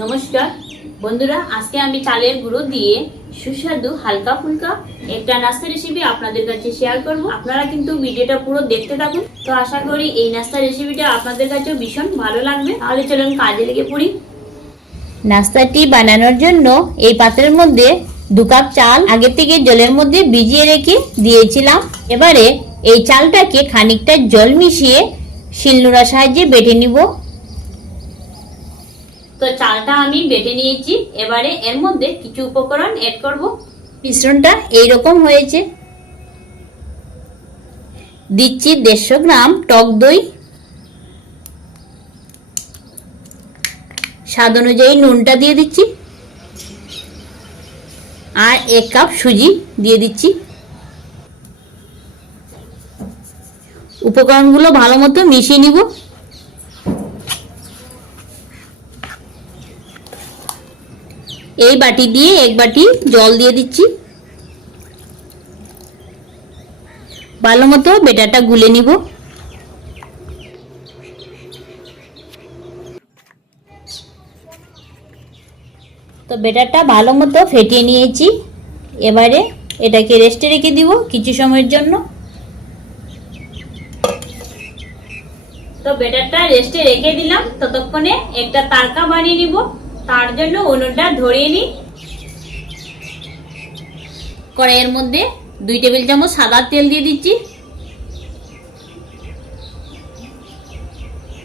নমস্কার। বন্ধুরা, আজকে আমি চালের গুঁড়ো দিয়ে সুস্বাদু হালকা ফুলকা একটা নাস্তা রেসিপি আপনাদের কাছে শেয়ার করব। আপনারা কিন্তু ভিডিওটা পুরো দেখতে থাকুন। তো আশা করি এই নাস্তা রেসিপিটা আপনাদের কাছেও ভীষণ ভালো লাগবে। তাহলে চলুন কাজে লেগে পড়ি। নাস্তাটি বানানোর জন্য এই পাত্রের মধ্যে দু কাপ চাল আগে থেকে জলের মধ্যে ভিজিয়ে রেখে দিয়েছিলাম। এবারে এই চালটাকে খানিকটা জল মিশিয়ে শিলনোড়া সাহায্যে বেটে নিব। তো চালটা আমি বেটে নিয়েছি। এবারে এর মধ্যে কিছু উপকরণ এড করব। মিশ্রণটা এইরকম হয়েছে। দিচ্ছি দেড়শো গ্রাম টক দই। স্বাদ অনুযায়ী নুনটা দিয়ে দিচ্ছি। আর এক কাপ সুজি দিয়ে দিচ্ছি। উপকরণগুলো ভালো মতো মিশিয়ে নিব। এই বাটি দিয়ে এক বাটি জল দিয়ে দিচ্ছি। ভালো মতো বেটাটা গুলে নিব। তো বেটারটা ভালো মতো ফেটিয়ে নিয়েছি। এবারে এটাকে রেস্টে রেখে দিব কিছু সময়ের জন্য। তো বেটারটা রেস্টে রেখে দিলাম, ততক্ষণে একটা তারকা বানিয়ে নিব। তার জন্য উনুনটা ধরিয়ে নিই। কড়াইয়ের মধ্যে দুই টেবিল চামচ সাদা তেল দিয়ে দিচ্ছি।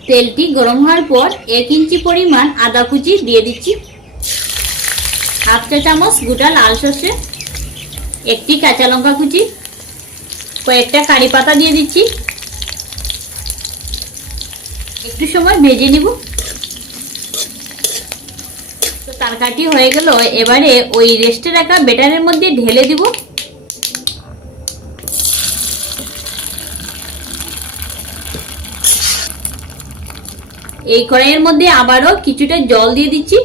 তেলটি গরম হওয়ার পর এক ইঞ্চি পরিমাণ আদা কুচি দিয়ে দিচ্ছি। হাফ চা চামচ গোটা লাল সর্ষে, একটি কাঁচা লঙ্কা কুচি, কয়েকটা কারি পাতা দিয়ে দিচ্ছি। একটু সময় ভেজে নিব। তো তরকারিটি হয়ে গেল। এবারে ওই রেস্টে রাখা বেটারের মধ্যে ঢেলে দিব। এই কড়াইয়ের মধ্যে আবারও কিছুটা জল দিয়ে দিচ্ছি।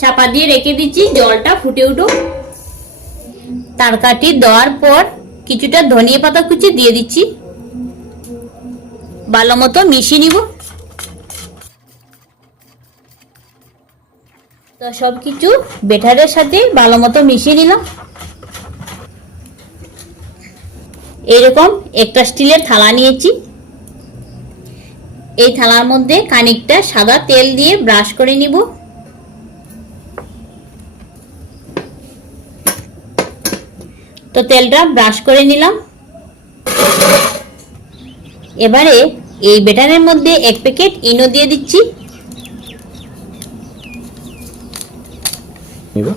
চাপা দিয়ে রেখে দিচ্ছি, জলটা ফুটে উঠুক। তরকারিটি দেওয়ার পর কিছুটা ধনিয়া পাতা কুচি দিয়ে দিচ্ছি। ভালো মতো মিশিয়ে নিব। তো সব কিছু বেটারের সাথে ভালো মতো মিশিয়ে নিলাম। এরকম একটা স্টিলের থালা নিয়েছি। এই থালার মধ্যে খানিকটা সাদা তেল দিয়ে ব্রাশ করে নিব। তো তেলটা ব্রাশ করে নিলাম। এবারে এই বেটারের মধ্যে এক প্যাকেট ইনো দিয়ে দিচ্ছি। নিব।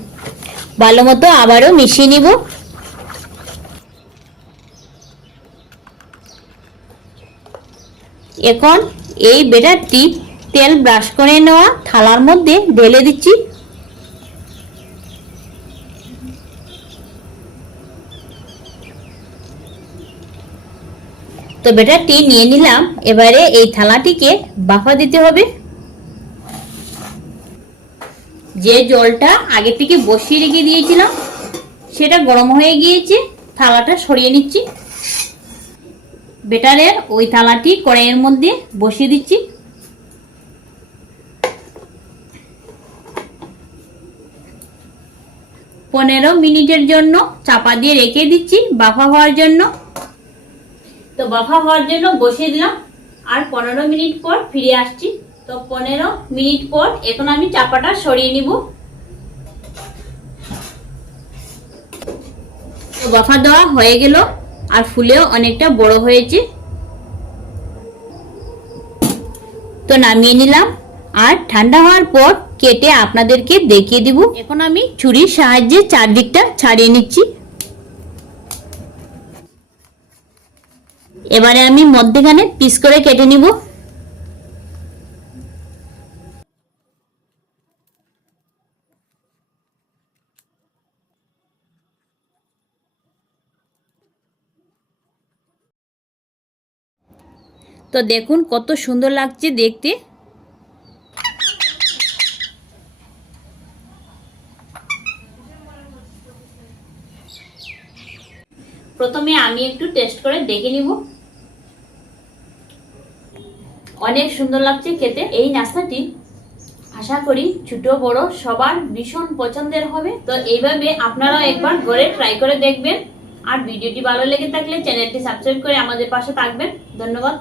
ভালো মতো আবারও মিশিয়ে নিব। এখন এই বেটারটি তেল ব্রাশ করে নেওয়া থালার মধ্যে ঢেলে দিচ্ছি। তো বেটারটি নিয়ে নিলাম। এবারে এই থালাটিকে বাফা দিতে হবে। যে জলটা আগে থেকে বসিয়ে রেখে দিয়েছিলাম, সেটা গরম হয়ে গিয়েছে, থালাটা সরিয়ে নিচ্ছি। বেটারের ওই থালাটি কড়াইয়ের মধ্যে বসিয়ে দিচ্ছি। পনেরো মিনিটের জন্য চাপা দিয়ে রেখে দিচ্ছি বাফা হওয়ার জন্য। তো বাফা হওয়ার জন্য বসিয়ে দিলাম, আর পনেরো মিনিট পর ফিরে আসছি। তো পনেরো মিনিট পর এখন আমি চাপাটা সরিয়ে নিব। তো বাফা দেওয়া হয়ে গেল আর ফুলেও অনেকটা বড় হয়েছে। তো নামিয়ে নিলাম আর ঠান্ডা হওয়ার পর কেটে আপনাদেরকে দেখিয়ে দিব। এখন আমি ছুরির সাহায্যে চারদিকটা ছাড়িয়ে নিচ্ছি। এবারে আমি মধ্যেখানে পিস করে কেটে নিব। তো দেখুন কত সুন্দর লাগছে দেখতে। প্রথমে আমি একটু টেস্ট করে দেখে নিব। অনেক সুন্দর লাগছে খেতে। এই নাস্তাটি আশা করি ছোট, বড়, সবার ভীষণ পছন্দের হবে। তো এইভাবে আপনারাও একবার ঘরে ট্রাই করে দেখবেন। আর ভিডিওটি ভালো লেগে থাকলে চ্যানেলটি সাবস্ক্রাইব করে আমাদের পাশে থাকবেন। ধন্যবাদ।